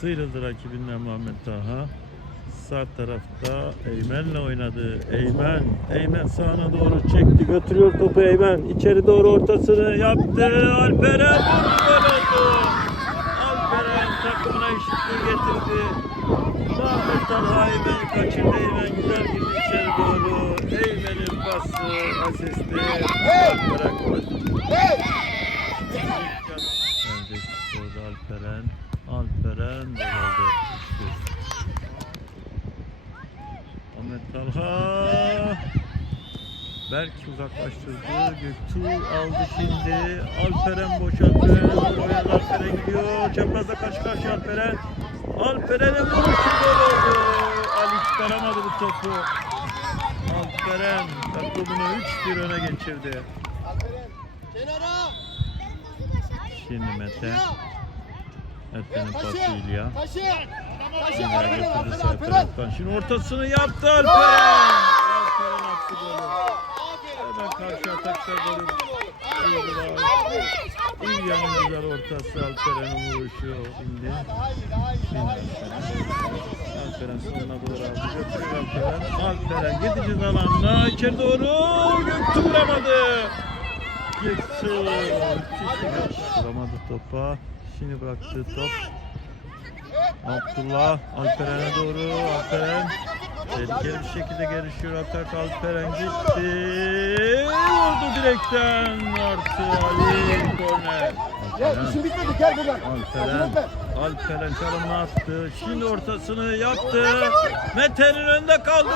Sıyrıldı rakibinden Muhammed Taha. Sağ tarafta Eymen'le oynadı. Eymen, Eymen sağına doğru çekti. Götürüyor topu Eymen. İçeri doğru ortasını yaptı. Alperen gol oldu. Alperen takımına eşitliği getirdi. Muhammed Talha Eymen'i kaçırdı. Eymen güzel girdi içeri doğru. Eymen'in pası, asisti. Alperen gol. Gelecek sporda Alperen. Alperen gol oldu. Üçtür. Ahmet Talha. Berk uzaklaştırdı. Göktuğ aldı şimdi. Alperen boşalttı. Oraya Alperen gidiyor. Çaprazda karşı karşıya Alperen. Alperen'in vuruşu gol oldu. Ali çıkaramadı bu topu. Alperen takımını 3-1 öne geçirdi. Kenara. Şimdi Mete. Mete'nin pası İlya. Şimdi ortasını yaptı. Alperen attı golü. Hemen karşı atakta golü. İlya'nın güzel ortası Alperen'in vuruşu iyi. Alperen sonuna doğru aldı. Götürüyor Alperen. Alperen gidici alanına içeri doğru. Göktuğ vuramadı. Göktuğ. Vuramadı topa. Şimdi bıraktığı top. Abdullah Alperen'e doğru. Alperen tehlikeli bir şekilde gelişiyor. Atak Alperen gitti. Vurdu direkten. Artı Ali korner. Ya işin bitmedi. Gel buradan. Alperen, Alperen çalımını attı. Şimdi ortasını yaptı. Mete'nin önünde kaldı.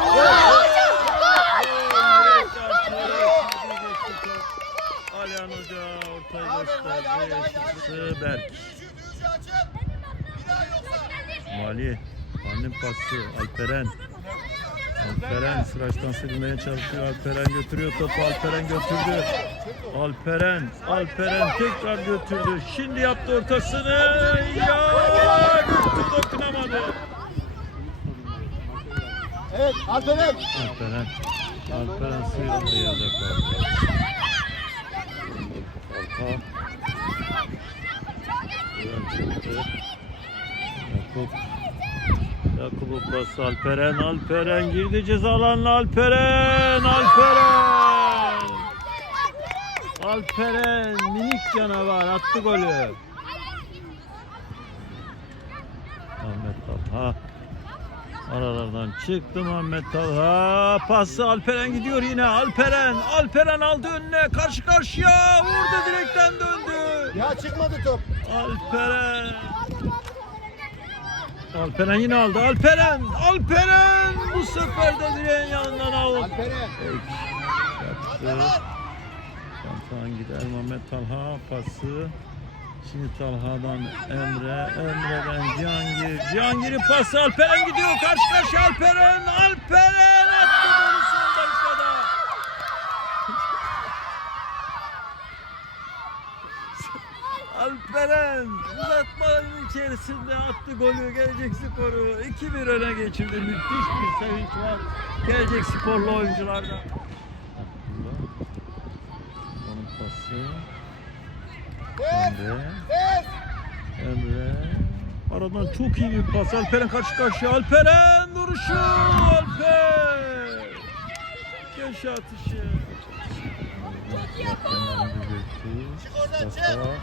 Alihan Hoca ortaya gösterdi. Berk. Mali. Annem pası. Alperen. Alperen sıraçtan sürmeye çalışıyor. Alperen götürüyor topu. Alperen götürdü. Alperen. Alperen tekrar götürdü. Şimdi yaptı ortasını. Ya götürdü dokunamadı. Evet. Alperen. Alperen. Alperen sıyrıldı yerde kaldı. Falcao. Güven çıktı. Yakup. Yakup'un pası Alperen. Alperen girdi ceza alanına Alperen. Alperen. Alperen minik canavar attı golü. Ahmet Talha. Aralardan çıktı Muhammed Talha. Pası Alperen gidiyor yine. Alperen. Alperen aldı önüne. Karşı karşıya. Vurdu direkten döndü. Ya çıkmadı top. Alperen. Alperen yine aldı. Alperen. Alperen. Bu sefer de direğin yanından aldı. Alperen. Yaptı. Şampuan gider Muhammed Talha pası. Şimdi Talha'dan Emre, Emre'den Cihangir. Cihangir'in pası Alperen gidiyor. Karşı karşıya Alperen. Alperen attı golü son dakikada. Alperen uzatmanın içerisinde attı golü. Gelecek Spor'u 2-1 öne geçirdi. Müthiş bir sevinç var. Gelecek Sporlu oyunculardan. Onun pası. Emre. Emre. Aradan çok iyi bir pas. Alperen karşı karşıya. Alperen vuruşu. Alper. Köşe atışı. Mustafa.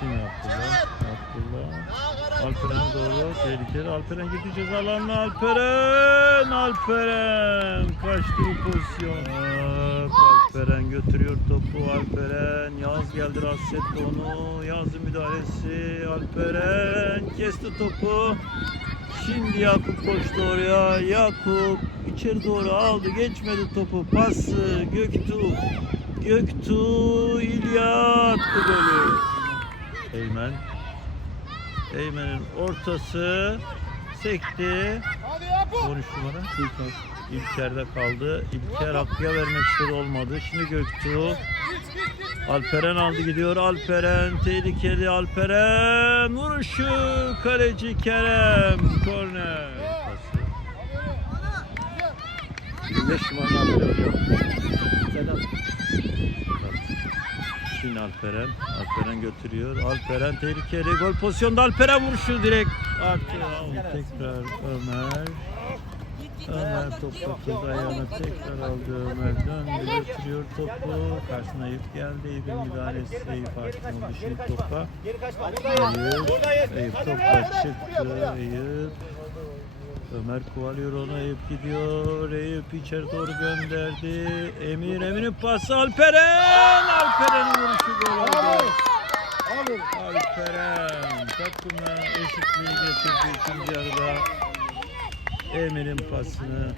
Şimdi Abdullah. Abdullah. Alperen'e doğru tehlikeli. Alperen gitti ceza alanına. Alperen. Alperen. Kaçtı bu pozisyon. Alperen götürüyor topu. Alperen. Yaz geldi rahatsız etti onu. Yaz'ın müdahalesi. Alperen kesti topu. Şimdi Yakup koştu oraya. Yakup içeri doğru aldı. Geçmedi topu. Pası Göktuğ. Göktuğ İlya attı golü. Eymen. Eymen'in ortası sekti. Hadi Yakup. 13 numara. İlker'de kaldı. İlker Hakkı'ya vermek istedi olmadı. Şimdi Göktuğ. Alperen aldı gidiyor. Alperen tehlikeli. Alperen vuruşu. Kaleci Kerem. Korner. Pası. 25 numara Alperen hocam. Selam. Şimdi Alperen. Alperen götürüyor. Alperen tehlikeli. Gol pozisyonda Alperen vuruşu direkt. Artı tekrar Ömer. Ömer top tuttu ayağına tekrar aldı Ömer döndü götürüyor topu karşısına Eyüp geldi Eyüp'ün müdahalesi Eyüp artık oldu şimdi topa Eyüp Eyüp topla çıktı Eyüp Ömer kovalıyor onu Eyüp gidiyor Eyüp içeri doğru gönderdi Emir Emir'in pası Alperen Alperen'in vuruşu gol oldu. Alperen takımına eşitliği getirdi ikinci yarıda. Emir'in pasını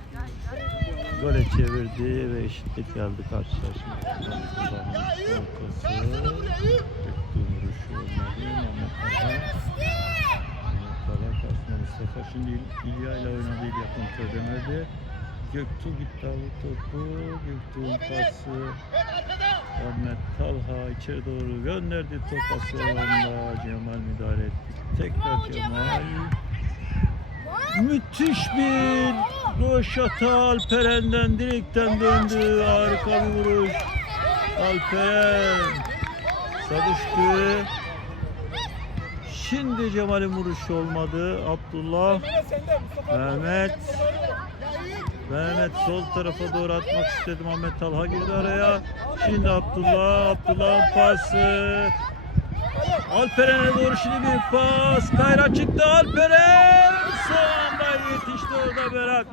gole çevirdi ve eşitlik geldi karşılaşma. Ortası. Bektuğ vuruşu olmadı. Mehmet. Şimdi İl- İlya ile oynadı. İlya kontrol edemedi. Göktuğ gitti aldı topu. Göktuğ'un pası. Ahmet Talha içeri doğru gönderdi top asılanda Cemal müdahale etti. Tekrar Cemal. Müthiş bir roşata Alperen'den direkten döndü. Harika bir vuruş. Alperen savuştu. Şimdi Cemal'in vuruşu olmadı. Abdullah Mehmet Mehmet sol tarafa doğru atmak istedim. Ahmet Talha girdi araya. Şimdi Abdullah. Abdullah'ın pası. Alperen'e doğru şimdi bir pas. Kayra çıktı Alperen. Son anda yetişti orada Berat.